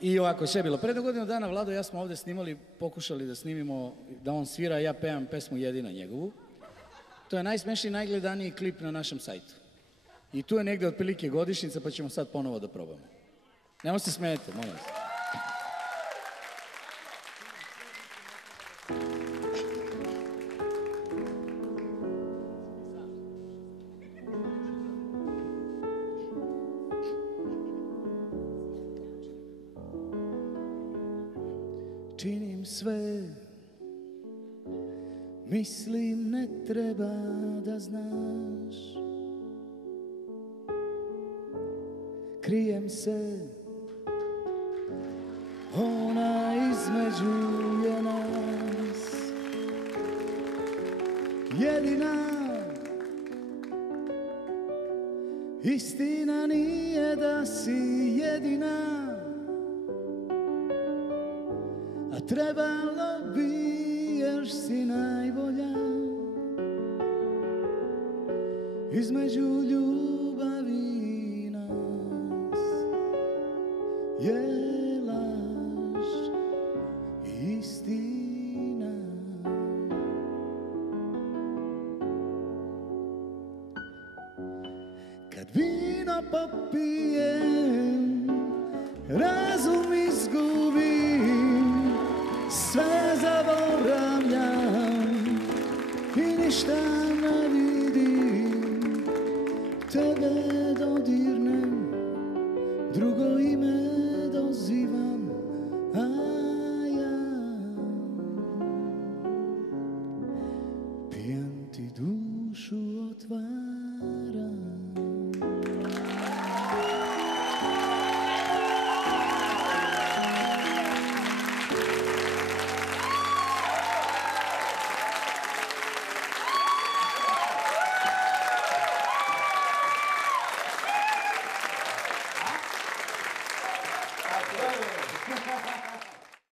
I ovako, sve je bilo. Pre godinu dana Vlado i ja smo ovde snimali, pokušali da snimimo, da on svira, ja pevam pesmu Jedina njegovu. To je najsmešniji, najgledaniji klip na našem sajtu. I tu je negde otprilike godišnjica, pa ćemo sad ponovo da probamo. Nemo se smijete, molim vas. Činim sve, mislim ne treba da znaš. Krijem se, ona između je nas. Jedina, istina nije da si jedina. A trebalo bi jer si najbolja. Između ljubavi i nas je laž i istina. Kad vino popijem, razum izgubim, sve zaboravljam i ništa ne vidim. Tebe dodirnem, drugo ime dozivam, a ja pijan ti dušu otvaram. Bravo!